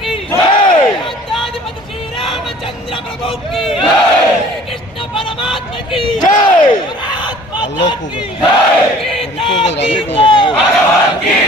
की। मध्याधिपति श्री प्रभु की। कृष्ण परमात्मा की। जय। की जय की जय। की।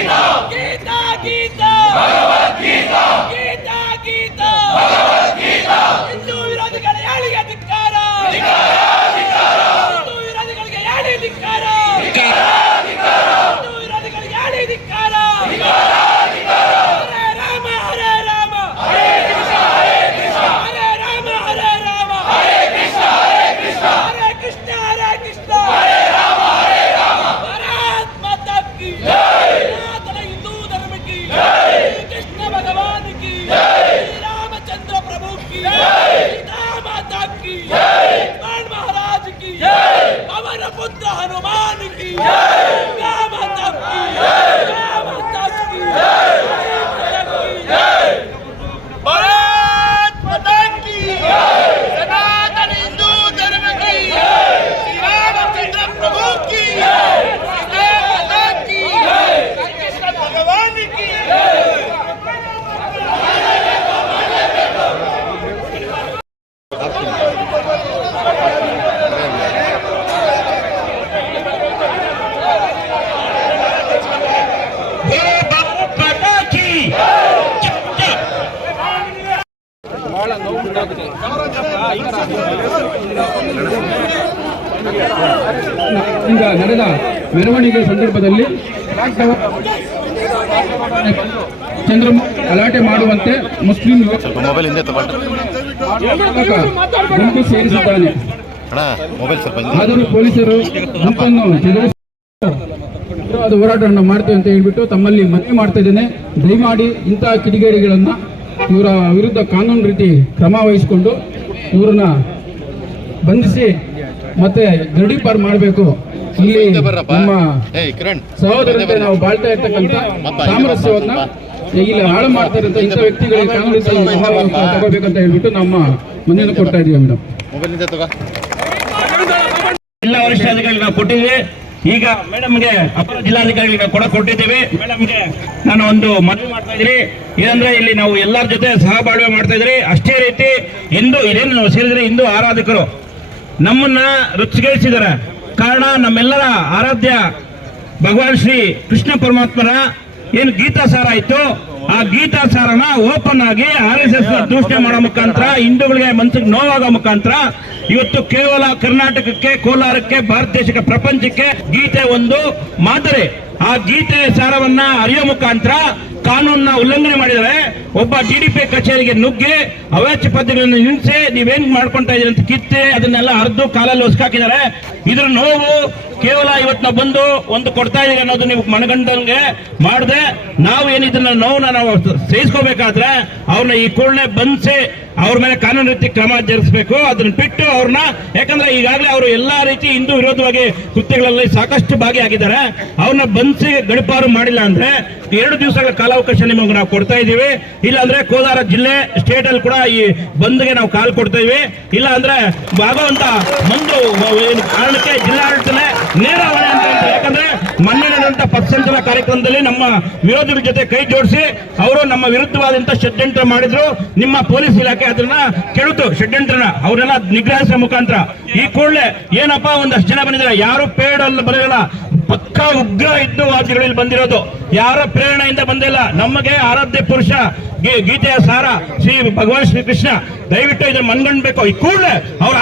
ಇಂದ ನಡೆದ ಮೆರವಣಿಗೆ ಸಂದರ್ಭದಲ್ಲಿ ಚಂದ್ರಮ ಗಲಾಟೆ ಮಾಡುವಂತೆ ಮುಸ್ಲಿಂ ಮೊಬೈಲ್ ಹಿಂದೆ ಗುಂಪು ಸೇರಿಸಿದ್ದಾನೆ. ಆದರೂ ಪೊಲೀಸರು ಗುಂಪನ್ನು ವಿರೋಧ ಹೋರಾಟವನ್ನು ಮಾಡ್ತೇವೆ ಅಂತ ಹೇಳ್ಬಿಟ್ಟು ತಮ್ಮಲ್ಲಿ ಮನವಿ ಮಾಡ್ತಾ ಇದ್ದೇನೆ. ದಯಮಾಡಿ ಇಂತಹ ಕಿಡಿಗೇಡಿಗಳನ್ನ ಇವರ ವಿರುದ್ಧ ಕಾನೂನು ರೀತಿ ಕ್ರಮ ವಹಿಸಿಕೊಂಡು ಇವರನ್ನ ಬಂಧಿಸಿ ಮತ್ತೆ ಗಡೀಪಾರು ಮಾಡಬೇಕು. ಇಲ್ಲಿ ನಮ್ಮ ಸಹೋದರ ಕಿರಣ್. ಸಹೋದರಂತೆ ನಾವು ಬಾಳ್ತಾ ಇರ್ತಕ್ಕಂಥ ಸಾಮರಸ್ಯವನ್ನ ಇಲ್ಲಿ ಹಾಳು ಮಾಡ್ತಾ ಇಂಥ ವ್ಯಕ್ತಿಗಳಿಗೆ ಕಾನೂನು ರೀತಿ ತಗೋಬೇಕಂತ ಹೇಳ್ಬಿಟ್ಟು ನಮ್ಮ ಮನೆಯನ್ನು ಕೊಡ್ತಾ ಇದೀವಿ ಮೇಡಮ್. ಎಲ್ಲ ಹಿಂದೆ ಅಧಿಕಾರಿಗಳು ನಾವು ಕೊಟ್ಟಿದ್ವಿ ಈಗ ಮೇಡಮ್ಗೆ ಅಪರ ಜಿಲ್ಲಾಧಿಕಾರಿಗಳಿಗೆ ಕೊಡ ಕೊಟ್ಟಿದ್ದೀವಿ. ಮೇಡಮ್ಗೆ ನಾನು ಒಂದು ಮನವಿ ಮಾಡ್ತಾ ಇದ್ದೀನಿ. ಏನಂದ್ರೆ ಇಲ್ಲಿ ನಾವು ಎಲ್ಲರ ಜೊತೆ ಸಹಬಾಳ್ವೆ ಮಾಡ್ತಾ ಇದ್ರಿ ಅಷ್ಟೇ ರೀತಿ ಹಿಂದೂ ಇದೇನು ಸೇರಿದ್ರೆ ಹಿಂದೂ ಆರಾಧಕರು ನಮ್ಮನ್ನ ರುಚಿಗೇರಿಸಿದ್ದಾರೆ. ಕಾರಣ ನಮ್ಮೆಲ್ಲರ ಆರಾಧ್ಯ ಭಗವಾನ್ ಶ್ರೀ ಕೃಷ್ಣ ಪರಮಾತ್ಮರ ಏನು ಗೀತಾಸಾರ ಇತ್ತು. ಆ ಗೀತಾಸಾರನ ಓಪನ್ ಆಗಿ ಆರ್ ಎಸ್ ಎಸ್ ದೂಷಣೆ ಮಾಡೋ ಮುಖಾಂತರ ಹಿಂದೂಗಳಿಗೆ ಮನ್ಸಿಗೆ ನೋವಾಗೋ ಮುಖಾಂತರ ಇವತ್ತು ಕೇವಲ ಕರ್ನಾಟಕಕ್ಕೆ, ಕೋಲಾರಕ್ಕೆ, ಭಾರತ ದೇಶಕ್ಕೆ, ಪ್ರಪಂಚಕ್ಕೆ ಗೀತೆ ಒಂದು ಮಾದರಿ. ಆ ಗೀತೆ ಸಾರವನ್ನ ಅರಿಯೋ ಮುಖಾಂತರ ಕಾನೂನನ್ನ ಉಲ್ಲಂಘನೆ ಮಾಡಿದರೆ ಒಬ್ಬ ಡಿ ಡಿ ಪಿ ಕಚೇರಿಗೆ ನುಗ್ಗಿ ಅವಾಚ್ಯ ಪದ್ಧತಿಗಳನ್ನು ಹಿಂಸೆ ನೀವೇನ್ ಮಾಡ್ಕೊಂತ ಇದೀರಿ ಅಂತ ಕಿತ್ತೆ ಅದನ್ನೆಲ್ಲ ಹರಿದು ಕಾಲಲ್ಲಿ ಹೊಸಕಾಕಿದ್ದಾರೆ ಇದ್ರ ನೋವು ಕೇವಲ ಇವತ್ತು ನಾವು ಬಂದು ಒಂದು ಕೊಡ್ತಾ ಇದೀವಿ ಅನ್ನೋದು ನೀವು ಮನಗಂಡಂಗೆ ಮಾಡದೆ ನಾವು ಏನಿದನ್ನ ನೋವನ್ನ ನಾವು ಸಹಿಸ್ಕೋಬೇಕಾದ್ರೆ ಅವ್ರನ್ನ ಈ ಕೂಡಲೇ ಬಂಧಿಸಿ ಅವ್ರ ಮೇಲೆ ಕಾನೂನು ರೀತಿ ಕ್ರಮ ಜರುಗಿಸಬೇಕು. ಅದನ್ನ ಬಿಟ್ಟು ಅವ್ರನ್ನ, ಯಾಕಂದ್ರೆ ಈಗಾಗಲೇ ಅವರು ಎಲ್ಲಾ ರೀತಿ ಹಿಂದೂ ವಿರೋಧವಾಗಿ ಕೃತ್ಯಗಳಲ್ಲಿ ಸಾಕಷ್ಟು ಭಾಗಿಯಾಗಿದ್ದಾರೆ. ಅವ್ರನ್ನ ಬಂಧಿಸಿ ಗಡಿಪಾರು ಮಾಡಿಲ್ಲ ಅಂದ್ರೆ ಎರಡು ದಿವಸಗಳ ಕಾಲಾವಕಾಶ ನಿಮಗೆ ನಾವು ಕೊಡ್ತಾ ಇದ್ದೀವಿ. ಇಲ್ಲ ಅಂದ್ರೆ ಕೋಲಾರ ಜಿಲ್ಲೆ ಸ್ಟೇಟ್ ಅಲ್ಲಿ ಕೂಡ ಈ ಬಂದ್ಗೆ ನಾವು ಕಾಲ್ ಕೊಡ್ತಾ ಇದೀವಿ ಇಲ್ಲ ಅಂದ್ರೆ ಭಾಗವಂತ ಒಂದು ಕಾರಣಕ್ಕೆ ಜಿಲ್ಲಾಡಳಿತನೇ ನೇರ ಹೊಣೆ ಅಂತ ಹೇಳ್ತಾರೆ. ಯಾಕಂದ್ರೆ ಮೊನ್ನೆ ನಡೆದಂತ ಪಥಸಂಚಲನ ಕಾರ್ಯಕ್ರಮದಲ್ಲಿ ನಮ್ಮ ವಿರೋಧಿ ಜೊತೆ ಕೈ ಜೋಡಿಸಿ ಅವರು ನಮ್ಮ ವಿರುದ್ಧವಾದಂತ ಷಡ್ಯಂತ್ರ ಮಾಡಿದ್ರು. ನಿಮ್ಮ ಪೊಲೀಸ್ ಇಲಾಖೆ ಅದನ್ನ ಕೆಡುತ್ತು ಷಡ್ಯಂತ್ರನ. ಅವರೆಲ್ಲ ನಿಗ್ರಹಿಸುವ ಮುಖಾಂತರ. ಈ ಕೂಡಲೇ ಏನಪ್ಪಾ, ಒಂದಷ್ಟು ಜನ ಬಂದಿದ್ದಾರೆ. ಯಾರು ಪೇಡ್ ಅಲ್ಲಿ ಬರಲಿಲ್ಲ ಪಕ್ಕಾ ಉಗ್ರ ಯುದ್ಧವಾದಿಗಳು ಇಲ್ಲಿ ಬಂದಿರೋದು. ಯಾರ ಪ್ರೇರಣೆಯಿಂದ ಬಂದಿಲ್ಲ. ನಮಗೆ ಆರಾಧ್ಯ ಪುರುಷ ಗೀತೆಯ ಸಾರ ಶ್ರೀ ಭಗವಾನ್ ಶ್ರೀ ಕೃಷ್ಣ ದಯವಿಟ್ಟು ಇದನ್ನು ಮನ್ಗಣ್ಬೇಕು ಈ ಕೂಡಲೇ ಅವ್ರು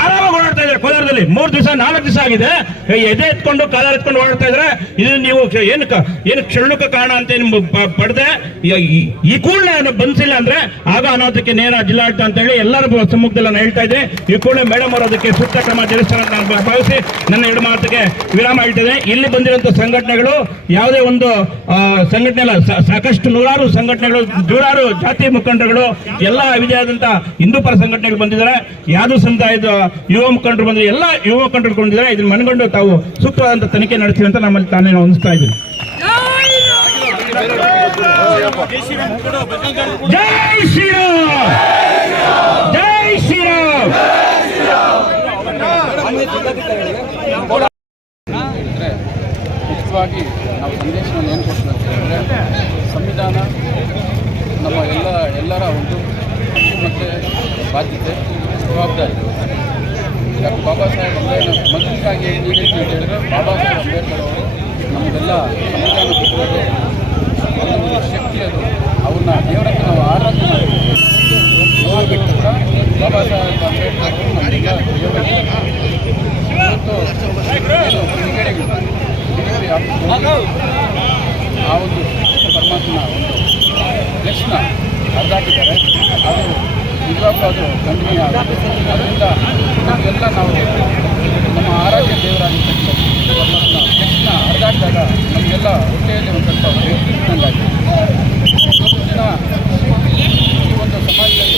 ಇದ್ದಾರೆ ಕೋಲಾರದಲ್ಲಿ ಮೂರು ದಿವಸ, ನಾಲ್ಕು ದಿವಸ ಆಗಿದೆ. ಎದೆ ಎತ್ಕೊಂಡು ಕಾಲ ಎತ್ಕೊಂಡು ಓಡಾಡ್ತಾ ಇದ್ರೆ, ಇದು ನೀವು ಏನು ಏನು ಕ್ಷಣಕ ಕಾರಣ ಅಂತ ಪ- ಪಡೆದೆ? ಈ- ಕೂಡಲೇ ಬಂದಿಲ್ಲ ಅಂದ್ರೆ, ಆಗ ಅನ್ನೋದಕ್ಕೆ ನೇರ ಜಿಲ್ಲಾಡಳಿತ ಅಂತ ಹೇಳಿ ಎಲ್ಲರ ಸಮ್ಮುಖದಲ್ಲಿ ನಾನು ಹೇಳ್ತಾ ಇದ್ದೆ. ಈ ಕೂಡಲೇ ಮೇಡಮ್ ಅವರು ಅದಕ್ಕೆ ಸೂಕ್ತ ಕ್ರಮ ಜರುಗಿಸ್ತಾರೆ ನಾನು ಭಾವಿಸಿ ನನ್ನ ಎರಡು ಮಾತಿಗೆ ವಿರಾಮ ಹೇಳ್ತೇನೆ ಇಲ್ಲಿ ಬಂದಿರುವಂತಹ ಸಂಘಟನೆಗಳು, ಯಾವುದೇ ಒಂದು ಸಂಘಟನೆ ಅಲ್ಲ ಸಾಕಷ್ಟು ನೂರಾರು ಸಂಘಟನೆಗಳು, ನೂರಾರು ಜಾತಿ ಮುಖಂಡರುಗಳು, ಎಲ್ಲ ವಿಜಯದಂತ ಹಿಂದೂ ಪರ ಸಂಘಟನೆಗಳು ಬಂದಿದ್ದಾರೆ. ಯಾವುದು ಸಮುದಾಯದ ಯುವ ಮುಖಂಡರು ಬಂದ್ರೆ ಎಲ್ಲ ಯುವ ಕಂಡುಕೊಂಡಿದ್ದಾರೆ ಇದನ್ನು ಮನಗೊಂಡು ತಾವು ಸೂಕ್ತವಾದಂತ ತನಿಖೆ ನಡೆಸ್ತೀವಿ ಅಂತ ನಮ್ಮಲ್ಲಿ ತಾನೇ ಹೊಂದಿಸ್ತಾ ಇದ್ದೀನಿ ಜೈ ಶ್ರೀರಾಮ್! ಜೈ ಶ್ರೀರಾಮ್! ಮುಖ್ಯವಾಗಿ ನಾವು ಸಂದೇಶವನ್ನು ಏನು ಕೊಡ್ತೀವಿ ಅಂತ ಹೇಳಿದ್ರೆ ಸಂವಿಧಾನ ನಮ್ಮ ಎಲ್ಲ ಎಲ್ಲರ ಒಂದು ಮತ್ತು ಬಾಧ್ಯತೆ, ಜವಾಬ್ದಾರಿ. ಡಾಕ್ಟರ್ ಬಾಬಾ ಸಾಹೇಬ್ ಅಂಬೇಡ್ಕರ್ ಮನಸ್ಸಾಗಿ ನೀಡಿದ್ದು ಅಂತ ಬಾಬಾ ಸಾಹೇಬ್ ಅಂಬೇಡ್ಕರ್ ಅವರು ನಮಗೆಲ್ಲ ಸಂವಿಧಾನ ಕೊಟ್ಟಿರೋದು ಒಂದು ಒಂದು ಶಕ್ತಿ ಅದು. ಅವನ್ನ ದೇವರನ್ನು ನಾವು ಆರಾಧನೆ ಇವಾಗ ಕೂಡ ಬಾಬಾ ಸಾಹೇಬ್ ಅಂಬೇಡ್ಕರ್ ಅವರು ನಮಗೆಲ್ಲ ಆ ಒಂದು ಪರಮಾತ್ಮನ ಒಂದು ಫ್ಲೆಕ್ಸ್ನ ಹರಿದಾಕಿದ್ದಾರೆ ಅದು ನಿಜವಾಗ್ಲೂ ಅದು ಕಂಟಿನ್ಯೂ ಆಗುತ್ತೆ. ಅದರಿಂದ ನಮಗೆಲ್ಲ ನಾವು ನಮ್ಮ ಆರಾಧ್ಯ ದೇವರಾಗಿರ್ತಕ್ಕಂಥ ಕೃಷ್ಣ ಹರಿದಾಕಿದಾಗ ನಮಗೆಲ್ಲ ಹೊಟ್ಟೆಯಲ್ಲಿ ಒಂದು ಸ್ವಲ್ಪ ಈ ಒಂದು ಸಮಾಜದಲ್ಲಿ